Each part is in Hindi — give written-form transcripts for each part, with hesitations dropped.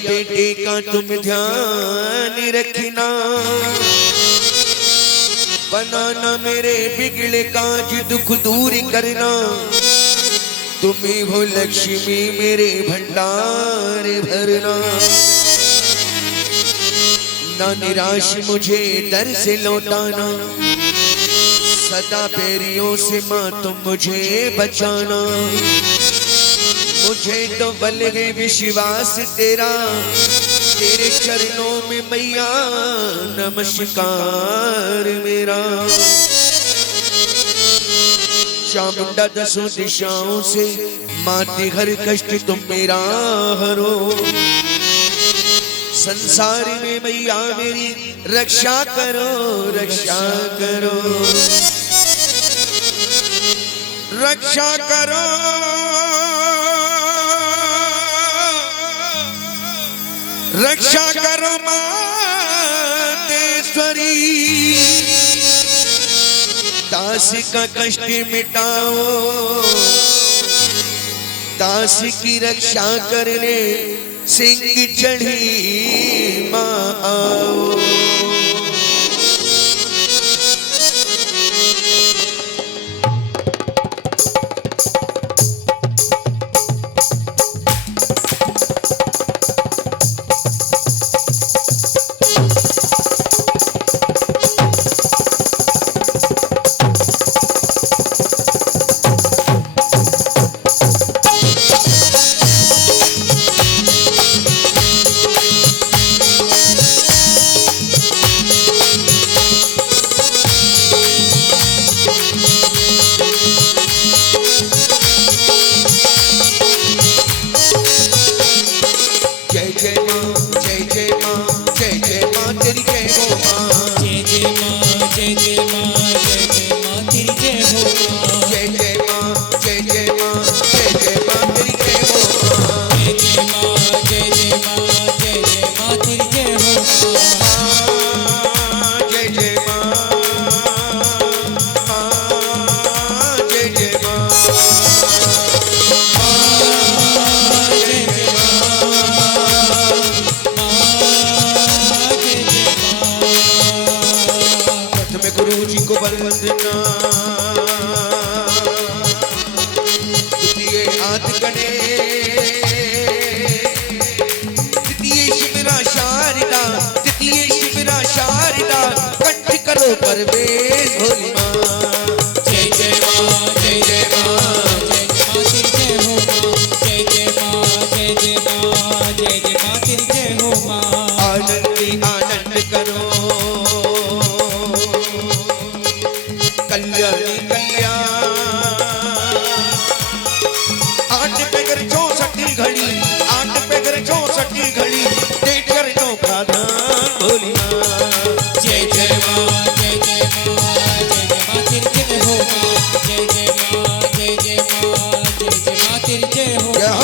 बेटे का तुम ध्यान रखना, बनाना मेरे बिगड़े काज दुख दूर करना। तुम्ही हो लक्ष्मी मेरे भंडार भरना, ना निराश मुझे दर से लौटाना। सदा पैरियों से माँ तुम मुझे बचाना। मुझे तो बल है विश्वास तेरा, तेरे चरणों में मैया नमस्कार मेरा। चामुंडा दसों दिशाओं से माते हर कष्ट तुम मेरा हरो। संसार में मैया मेरी रक्षा करो, रक्षा करो, रक्षा करो, रक्षा करो मातेश्वरी। दास का कष्ट मिटाओ, दास की रक्षा करने सिंह चढ़ी माँ आओ। परवेश भोली माँ, जय जय माँ, जय जय माँ, जय जय माँ तेरी जय हो माँ, जय जय माँ, जय जय माँ, जय जय माँ तेरी जय हो माँ। आनंद आनंद करो, कल्याणी कल्याण। 8 पैगर 64 घड़ी, 8 पैगर 64 घड़ी देख कर नौका दान भोली माँ। जय जय माँ, जय जय माँ, जय जय माँ तेरी जय हो माँ, जय जय माँ, जय जय माँ, जय जय माँ तेरी जय हो माँ।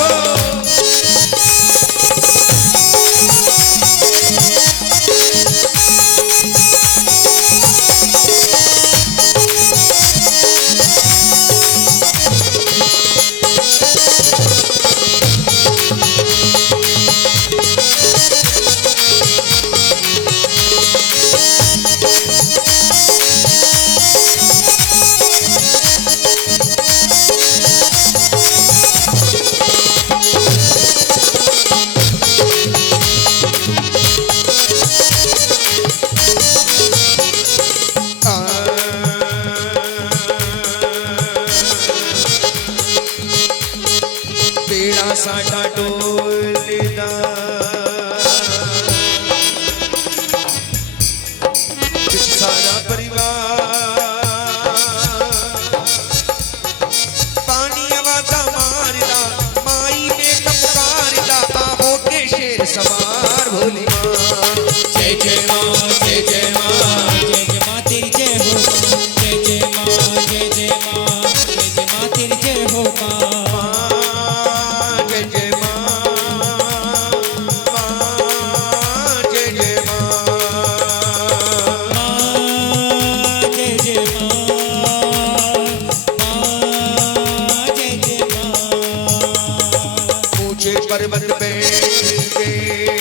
साडा डोलदा सारा परिवार पानी आवाजा मारदा माई ने पुकारदा आहो के शेर सवार भोली माँ। जय जय माँ, जय जय माँ, जय जय माँ तेरी जय हो माँ, जय जय माँ, जय जय माँ, जय जय माँ तेरी जय हो माँ। पर्वत पे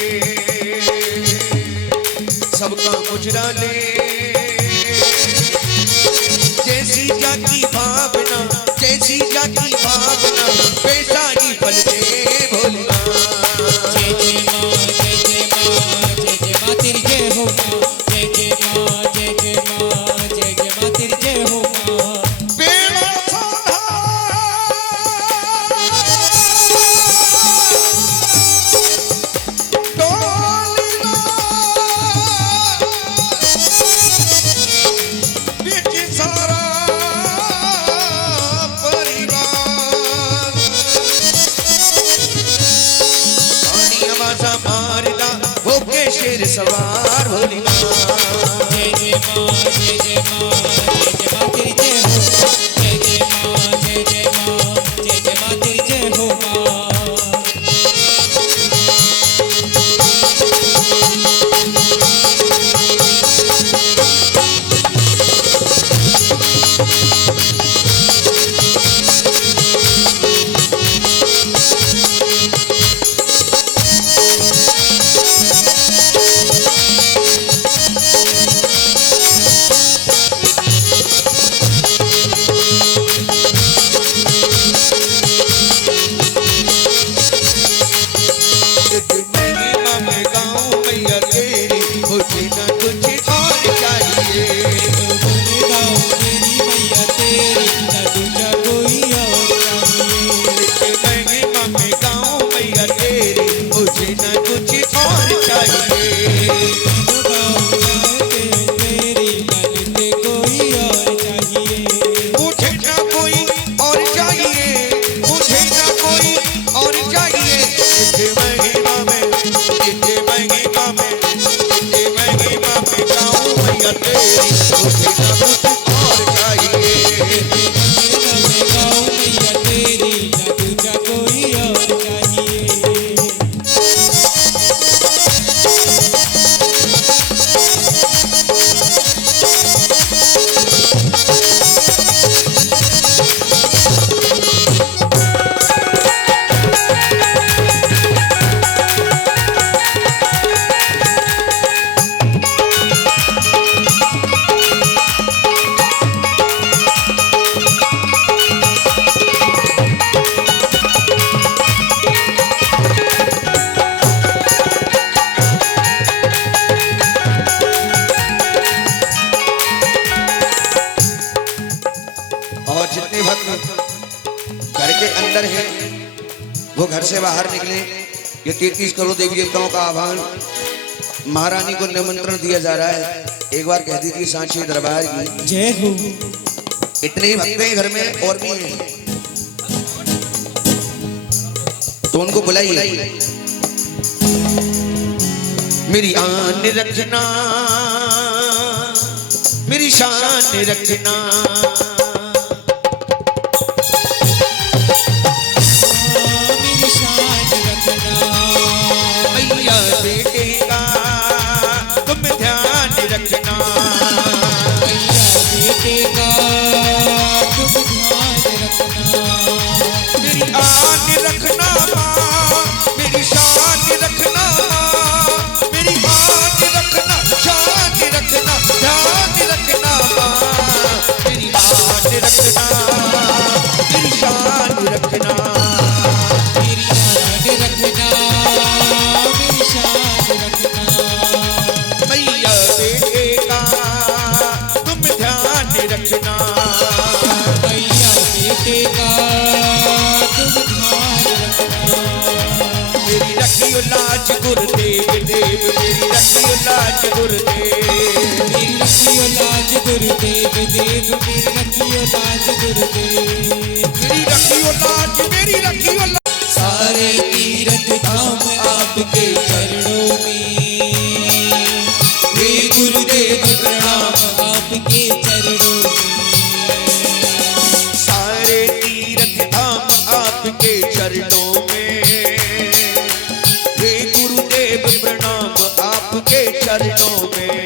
जाकी भावना, जैसी जाकी भावना, वैसा ही फल दे भोलेनाथ। जय जय माँ, जय जय माँ, जय जय माँ तेरी जय हो माँ। जय जय माँ, जय जय माँ, जय जय माँ तेरी जय हो माँ। बेड़ा साधा डोलिना, बिच सारा परिवार, पानी आवाजा मारदा होके शेर सवार भोलेनाथ। जय जय माँ, जय जय माँ, जय जय माँ तेरी जय हो माँ। जय जय माँ, जय जय माँ, जय जय माँ तेरी जय हो माँ। महिमा में गाऊं मैया तेरी, मुझे न कुछ और चाहिए। गुण गाऊं तेरी मैया तेरी, न दूजा कोई और चाहिए। महिमा में गाऊं मैया तेरी, मुझे न कुछ और चाहिए। गुण गाऊं तेरी, न दूजा कोई और चाहिए। मुझे न कोई और चाहिए, मुझे न कोई और चाहिए। जिसे महिमा में, जिसे महिमा में, जिसे महिमा में गाऊं मैया तेरी, मुझे न कुछ और चाहिए। मैं गाऊं मैया तेरी, न दूजा कोई और चाहिए। और जितने भक्त घर के अंदर हैं वो घर से बाहर निकले। ये 33 करोड़ देवी देवताओं का आह्वान महारानी को निमंत्रण दिया जा रहा है। एक बार कह दी थी सांची दरबार की। जय हो। इतने ही भक्त हैं घर में और भी हैं, तो उनको बुलाइए। मेरी आन रखना, मेरी शान रखना, मेरी शान रखना। मैया बेटे का तुम ध्यान रखना। मैया बेटे का तुम ध्यान रखना। मेरी आन रखना माँ, मेरी शान रखना माँ, मेरी आन रखना, शान रखना, ध्यान रखना माँ। मेरी आन रखना, मेरी शान रखना। मेरी आन रखना, मेरी शान रखना। मैया बेटे का तुम ध्यान रखना। मैया बेटे का तुम ध्यान रखना। मेरी रखियो लाज गुरुदेव देव, मेरी रखियो लाज गुरुदेव। मेरी रखियो लाज गुरुदेव देव, मेरी रखियो लाज गुरुदेव। मेरी रखियो लाज, मेरी रखियो लाज। सारे तीर्थ धाम आपके चरणों में, हे गुरुदेव प्रणाम आपके चरणों में। सारे तीर्थ धाम आपके चरणों में, हे गुरुदेव प्रणाम आपके चरणों में।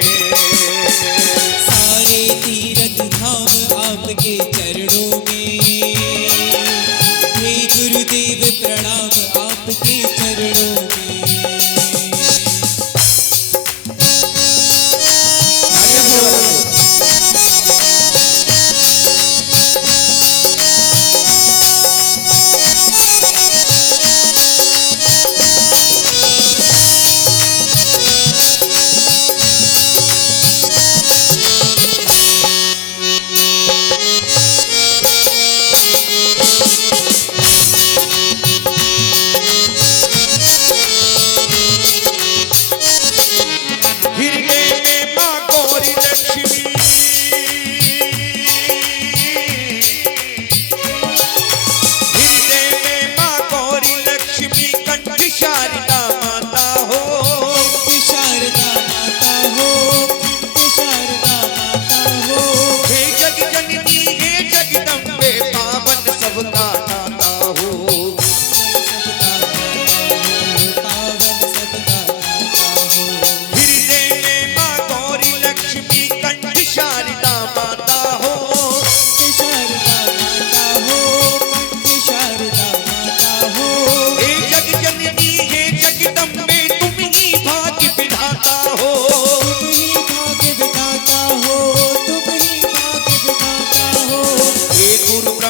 सारे तीर्थ धाम आपके चरणों में, हे गुरुदेव प्रणाम आपके चरणों में।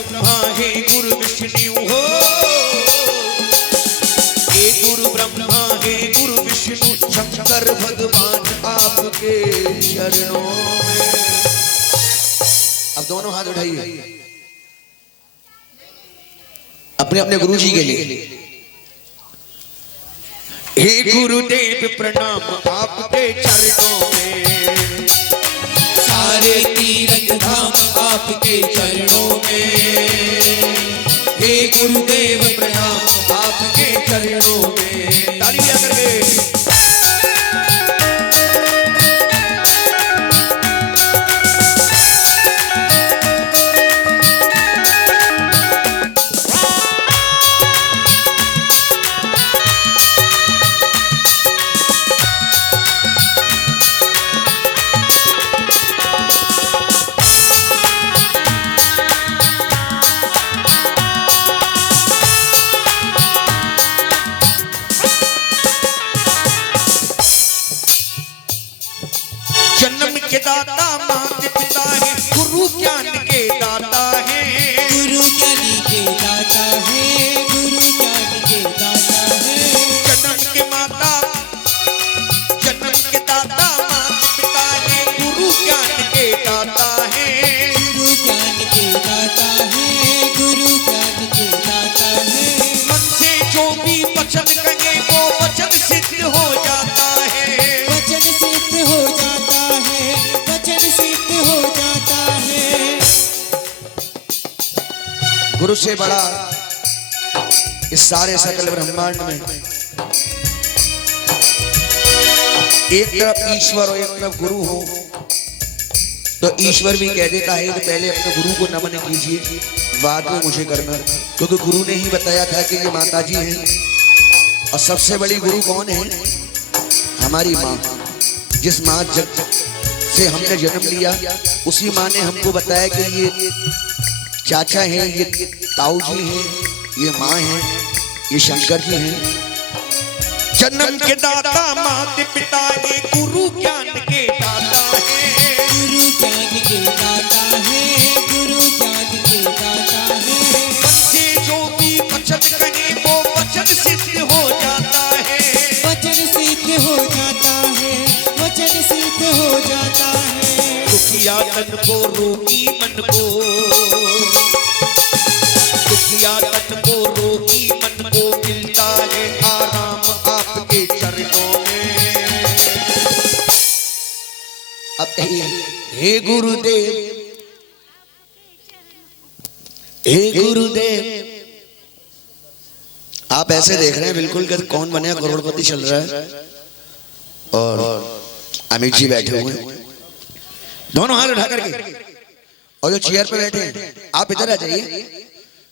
ब्रह्मा हे गुरु विष्णु हो, हे गुरु ब्रह्मा हे गुरु विष्णु शंकर भगवान आपके चरणों में। अब दोनों हाथ उठाइए अपने अपने गुरु जी के लिए। हे गुरुदेव प्रणाम आपके चरणों में, सारे तीर्थ धाम आपके चरणों में। हे गुरुदेव प्रणाम आपके चरणों में। तालियां करके जन्म के दाता माता पिता है, गुरु ज्ञान के दाता है, गुरु ज्ञान के दाता है, गुरु ज्ञान के दाता है। जन्म के दाता माता पिता है, गुरु ज्ञान के दाता है, गुरु ज्ञान के दाता है, गुरु ज्ञान के दाता है। मन से जो भी वचन कहे वो वचन सिद्ध हो जाता है, वचन सिद्ध हो जाता है, वचन सिद्ध हो जाता है। गुरु से बड़ा इस सारे सकल ब्रह्मांड में एक तरफ ईश्वर और एक तरफ गुरु हो, तो ईश्वर भी कह देता है कि पहले अपने गुरु को नमन कीजिए, बाद में मुझे करना, क्योंकि गुरु ने ही बताया था कि ये माता जी हैं। और सबसे बड़ी गुरु कौन है? हमारी माँ। जिस माँ से हमने जन्म लिया, उसी माँ ने हमको बताया कि ये चाचा हैं, ये ताऊ जी हैं, ये माँ हैं, ये शंकर जी हैं। जन्म के दाता माता पिता है, गुरु ज्ञान के दाता है, गुरु ज्ञान के दाता है, गुरु ज्ञान के दाता है। मन से जो भी वचन कहे वो वचन सिद्ध हो जाता है, वचन सिद्ध हो जाता है, वचन सिद्ध हो जाता है। दुखिया तन को रोगी मन को, दुखिया तन को रोगी मन को मिलता है आराम आपके चरणों में। अब कहिए हे गुरुदेव, हे गुरुदेव। आप ऐसे देख रहे हैं बिल्कुल कि कौन बने करोड़पति चल रहा है, और अमित जी बैठे हुए हैं दोनों हाथ उठा करके, और जो चेयर पे बैठे हैं आप इधर आ जाइए,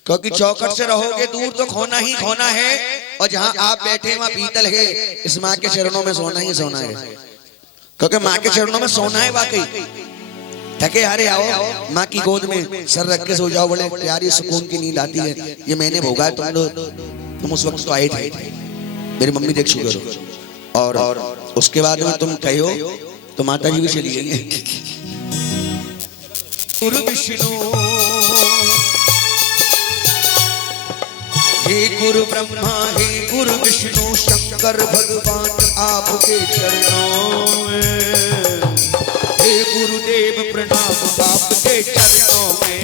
क्योंकि चौखट से रहोगे दूर तो खोना ही खोना है, और जहां आप बैठे हैं वहां पीतल है। इस माँ के चरणों में सोना ही सोना है, क्योंकि माँ के चरणों में सोना है वाकई। थके हारे आओ माँ की गोद में सर रख के सो जाओ, बड़े प्यारी सुकून की नींद आती है। ये मैंने भोगा है, तुम उस वक्त तो आए थे, मेरी मम्मी देख चुके हो, और उसके बाद में तुम कहो तो माता जी भी चली गई है। गुरु विष्णु हे गुरु ब्रह्मा हे गुरु विष्णु शंकर भगवान आपके चरणों में। हे गुरुदेव प्रणाम आपके चरणों में,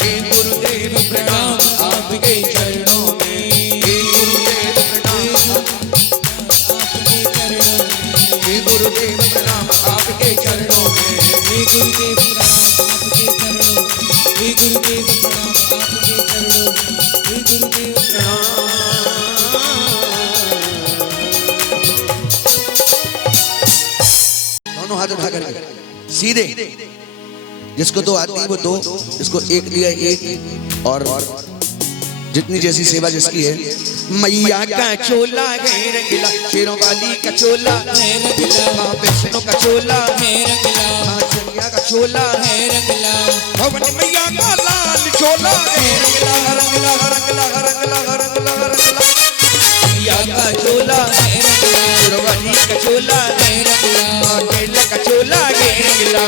हे गुरुदेव प्रणाम आपके चरणों में, हे गुरुदेव प्रणाम, हे गुरुदेव प्रणाम आपके चरणों में, हे गुरुदेव प्रणाम आपके चरणों में, हे गुरुदेव प्रणाम आपके चरणों में, हे गुरुदेव दोनों हाथ उठा करके सीधे, जिसको दो आती है वो दो, जिसको एक दिया एक, और जितनी जैसी सेवा जिसकी है। मैया का चोला है रंगीला, शेरों वाली का चोला है रंगीला, माँ वैष्णो का चोला है रंगीला, माँ चनिया का चोला है रंगीला, भवन मैया का लाल चोला है रंगीला रंगीला रंगीला रंगीला रंगीला रंगीला। मैया का चोला है रंगीला, शेरों वाली का चोला है रंगीला, माँ केला का चोला है रंगीला।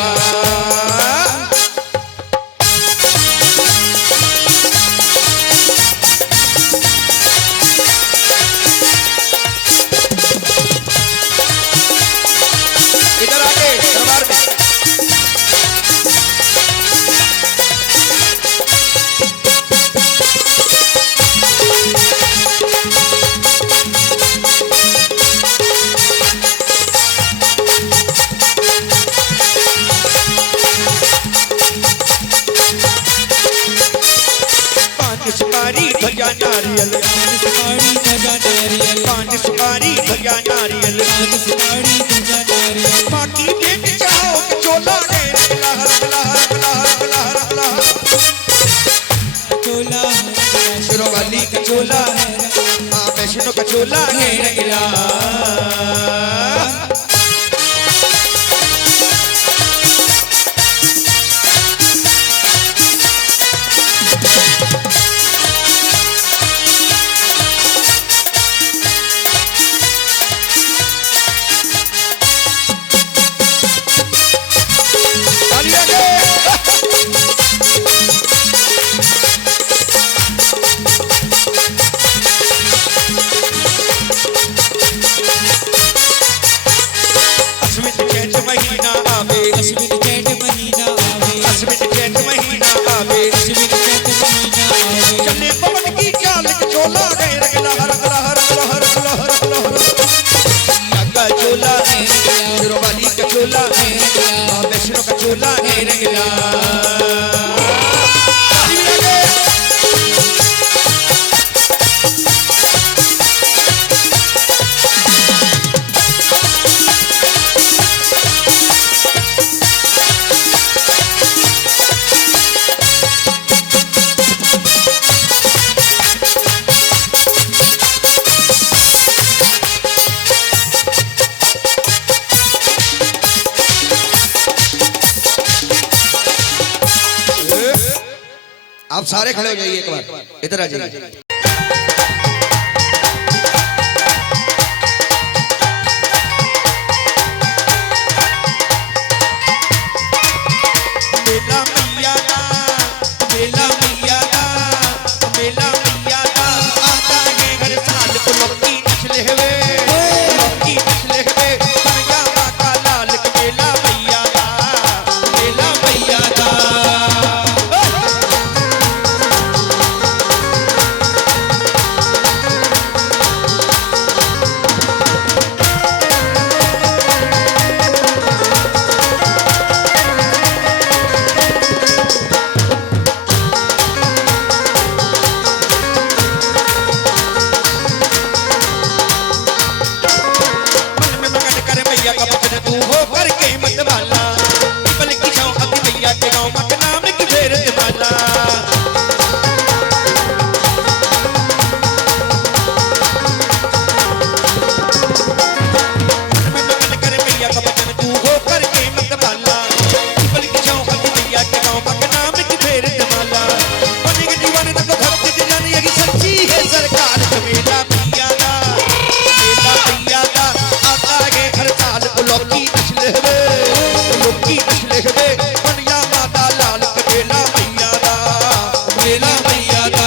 भैया नारियल, पान सुपारी ध्वजा नारियल, पान सुपारी भैया नारियल, पान सुपारी ध्वजा नारियल। माँ की भेंट चढ़ाओ कि चोला रे रंगला रंगला रंगला रंगला रंगला, चोला है रंगला, शेरों वाली का चोला है रंगला, माँ वैष्णो का चोला है रंगला। तालियां दे। अश्विन चैत महीना आवे, अश्विन चैत महीना आवे, अश्विन चैत महीना आवे, अश्विन चैत महीना आवे। चले पवन की चाल के चोला रे रंगला रंगला रंगला रंगला रंगला, लगा चोला है रंगला, शेरों वाली का चोला है रंगला, माँ वैष्णो का चोला है रंगला। तालियां दे। आप सारे खड़े हो जाइए एक बार, इधर आ जाइए। मेला मैया दा, मेला मैया दा, मेला मैया दा, आता है हर साल को लौकी नस्ल हवे, लौकी नस्ल हवे, मैया माता लाल के मेला मैया दा, मेला मैया दा। मन में मगन कर मैया का भजन तू हो करके मत वाला, पल की छाँव अति मैया के गाँव मत नाम की फेरत वाला। मन में मगन कर मैया का भजन तू हो करके मत वाला, पल की छाँव अति मैया के गाँव मत नाम की फेरत वाला। बनेगी दीवाने तक धरती की जाने यही सच्ची है सरकार का मेला मैया दा, मेला मैया दा, आता है हर साल को लौकी नस्ल हवे, लौकी नस्ल हवे, मैया माता लाल के मेला मैया दा, मेला मैया दा।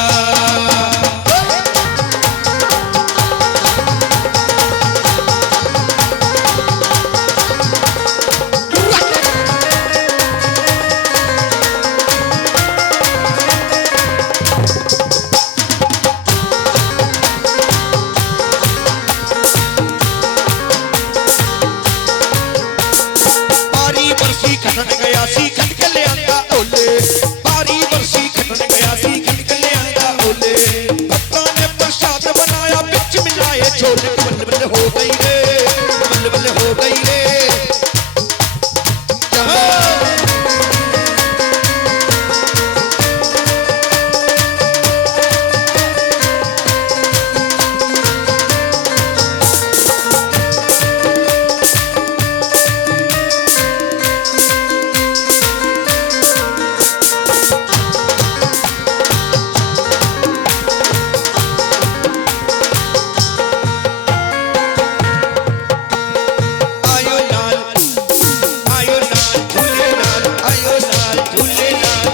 बारी बरसी खटन गया सी खट के ले आंदा ओले, बारी बरसी खटन गया सी खट के ले आंदा ओले, भक्तों ने प्रसाद बनाया बिच मिलाए छोले, बल्ले बल्ले हो गई रे, बल्ले बल्ले हो गई रे। जहाँ आयो लाल, आयो लाल झूले लाल, आयो लाल झूले लाल।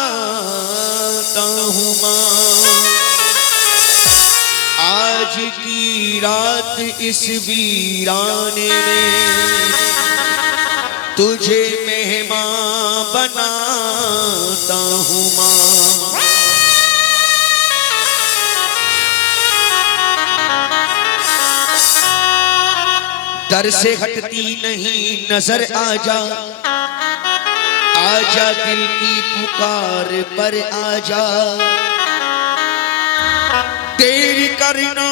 बुलाता हूँ माँ, आज की रात इस वीराने में तुझे मेहमान बनाता हूँ माँ। दर से हटती नहीं नजर आजा, आजा दिल की पुकार पर आजा, तेरी करना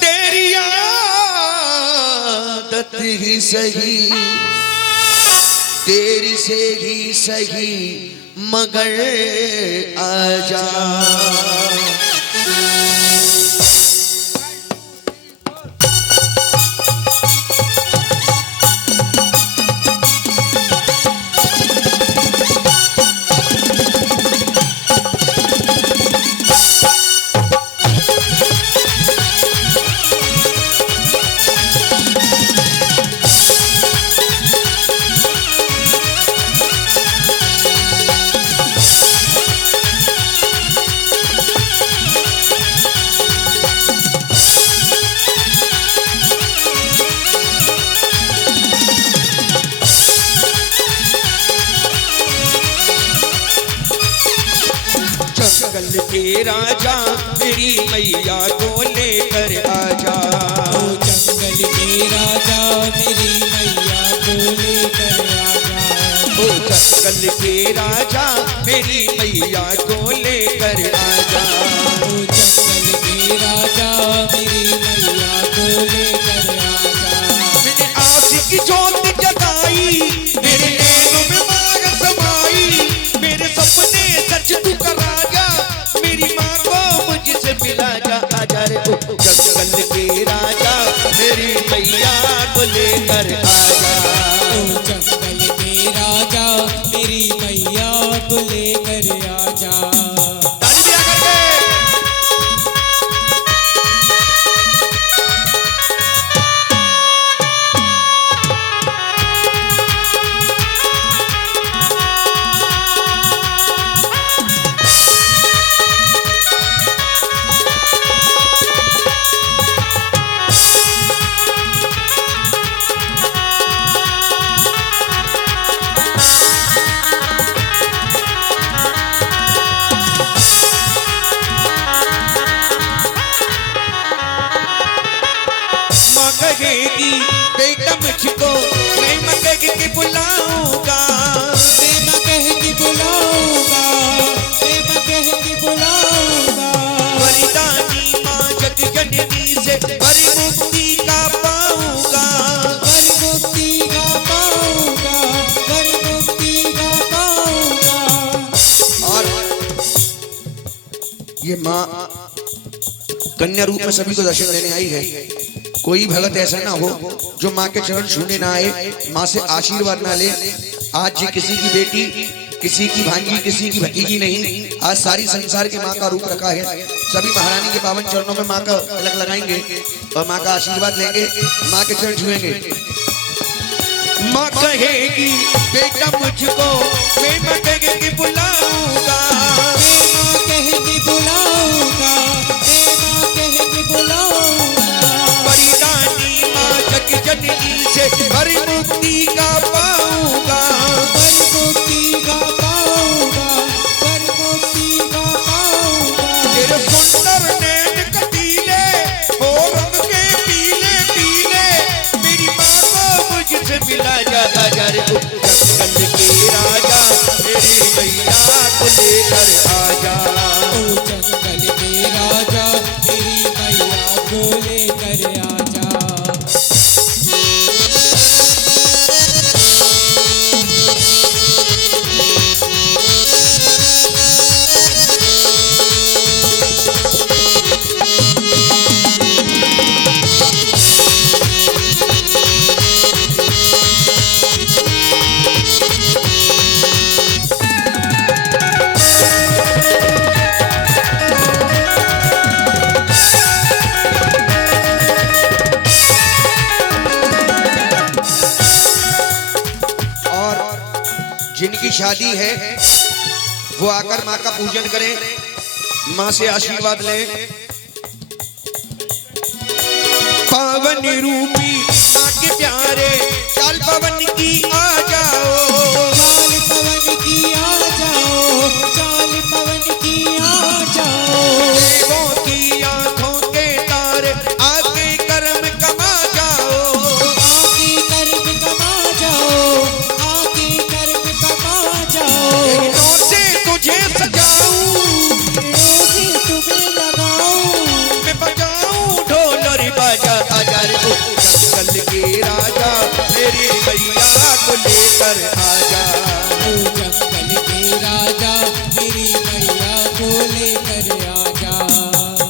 तेरी आदत ही सही, तेरी से ही सही मगर आजा। जंगल के राजा मेरी मैया को लेकर आजा, ओ जंगल के राजा मेरी मैया को लेकर आजा, ओ जंगल के राजा मेरी मैया को लेकर आजा, ओ जंगल के राजा मेरी मैया को लेकर आजा। मैंने आस की जोत जगाई, मेरे नैनों में मार समाई, मेरे सपने सच तू कर राजा, मेरी माँ को मुझसे मिला जा। आजा रे ओ जंगल के राजा मेरी मैया को लेकर आजा, ओ जंगल के राजा मेरी मैया को लेकर आजा। ताली दिया करके। माँ कहेगी बेटा मुझको मैं माँ कह के बुलाऊंगा, मैं माँ कह के बुलाऊंगा, मैं माँ कह के बुलाऊंगा, वरदानी माँ जग जननी से वर मुक्ति का पाऊंगा, वर मुक्ति का पाऊंगा, वर मुक्ति का पाऊंगा। और ये माँ कन्या रूप में सभी को दर्शन देने आई है। कोई भगत ऐसा ना हो जो माँ के चरण छूने ना आए, माँ से आशीर्वाद ना ले। आज ये किसी की बेटी, किसी की भांजी, किसी की भतीजी नहीं, आज सारी संसार के माँ का रूप रखा है। सभी महारानी के पावन चरणों में माँ का तिलक लगाएंगे और माँ का आशीर्वाद लेंगे, माँ के चरण छुएंगे। माँ कहेगी बेटा मुझको मैं माँ कह के बुलाऊंगा, मैं माँ कह के बुलाऊंगा, मैं माँ कह के बुलाऊंगा, वरदानी माँ जग जननी से वर मुक्ति का पाऊंगा, वर मुक्ति का पाऊंगा, वर मुक्ति का पाऊंगा। तेरे सुंदर नैन कटीले हो रंग के पीले पीले, मेरी माँ को मुझसे मिला जा। आजा रे ओ जंगल के राजा मेरी मैया को लेकर आजा, ओ जंगल के राजा मेरी मैया को लेकर आजा। जिनकी शादी है वो आकर माँ का पूजन करें, माँ से आशीर्वाद लें। पावन रूपी माँ के प्यारे चाल पवन की आ जाओ, चाल पवन की आ जाओ, चाल पवन की आ जाओ। देवों की आंखों के लेकर आजा। ओ जंगल के राजा मेरी मैया को लेकर आजा।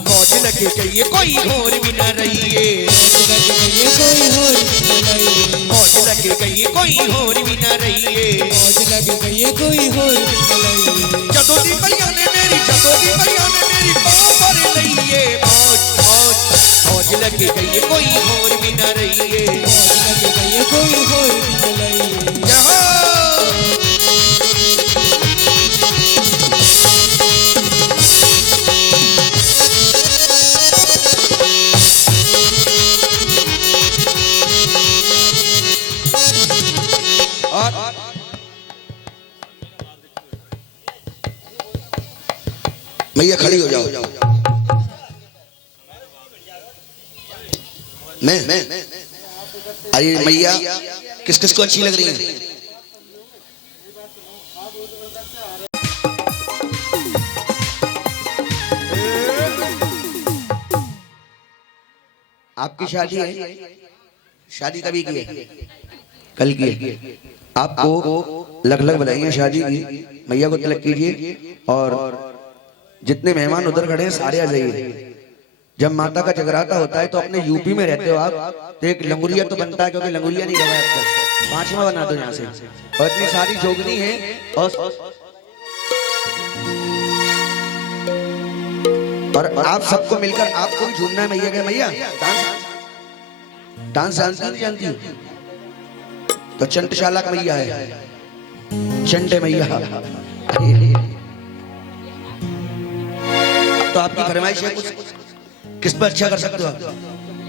मौज लगे गई कोई और भी न रहिए, मौज लग गई कोई और भी न रहिए, मौज लगे गई कोई और भी न रहिए, मौज लग गई कोई और भी न रहिए। जदों दी मैया ने मेरी, जदों दी मैया ने मेरी पाँव पर लइए। मौज मौज मौज लगे गई कोई और भी न रहिए, मौज लग गई कोई और भी न रहिए। यहाँ मैया खड़ी हो जाओ। मैं अरे मैया किस किस को अच्छी लग रही है? आपकी शादी है? शादी कभी की है? कल की है। आपको लग लग बधाइयां शादी की। मैया को तिलक कीजिए और जितने मेहमान उधर खड़े हैं सारे आ जाइए। जब माता का जगराता होता है तो अपने यूपी में रहते हो आप, तो एक लंगुरिया तो बनता है, क्योंकि लंगुरिया नहीं रहा है आपका, 5वां बना दो यहाँ से। और इतनी सारी जोगनी है और आप सबको मिलकर आपको भी झूमना है मैया के। मैया डांस जानती नहीं जानती? तो चंटशाला का मैया है, चंटे मैया। तो आपकी फरमाइश है कुछ, किस पर अच्छा कर सकते हो आप?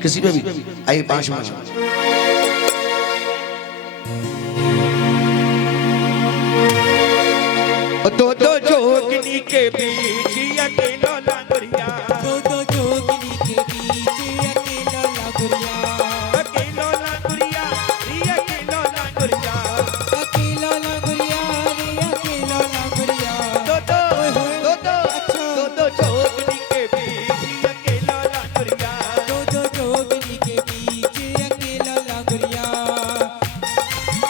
किसी पे भी। आइए 5 मिनट। दो दो जोगनी के बीच अकेला लंगरिया, दो दो जोगनी के बीच अकेला लंगरिया, अकेला लंगरिया रे अकेला लंगरिया, अकेला लंगरिया रे अकेला लंगरिया। दो दो जोगनी के बीच अकेला लंगरिया, दो दो जोगनी के बीच अकेला लंगरिया।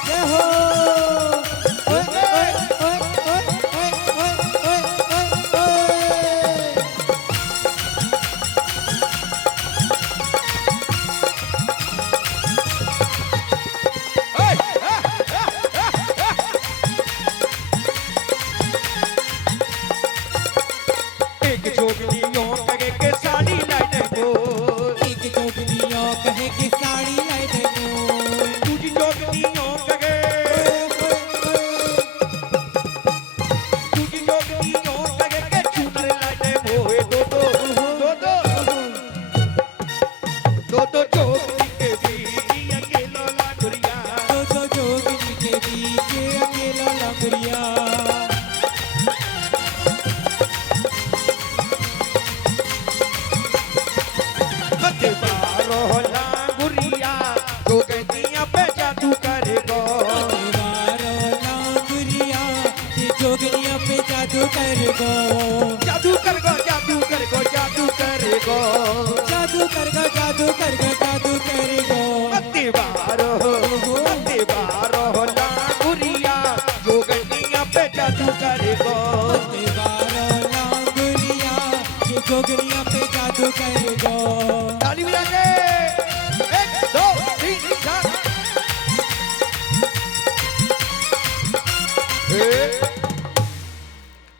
जय हो। ओए ओए ओए ओए ओए ओए ओए ओए। एक जोगनियों कहे के साड़ी लाने को, एक जोगनियों कहे कि साड़ी लाई दे दो। दूजी जोगनियों कहे, दूजी जोगनियों कहे के चूनर लाने मोए। दो दो जोगनी के बीच अकेला लंगरिया, दो दो जोगनी के बीच अकेला लंगरिया। बारो लांगुरिया जोगनिया पे जादू करेगो, बारो लांगुरिया ये जोगनिया पे जादू करेगो, जादू करेगो, जादू करेगो, जादू करेगो। जादू करेगा जादू करेगा जादू करेगो। बारो लांगुरिया जोगनिया पे जादू करेगो। बारो लांगुरिया ये जोगनिया पे जादू करेगो। ताली बजा के 1 2 3 4।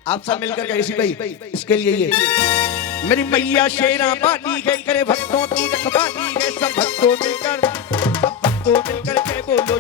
आप सब मिलकर के इसी भाई इसके लिए ये मेरी मैया शेरा बानी है, करे भक्तों की रखवाली है। सब भक्तों मिलकर के बोलो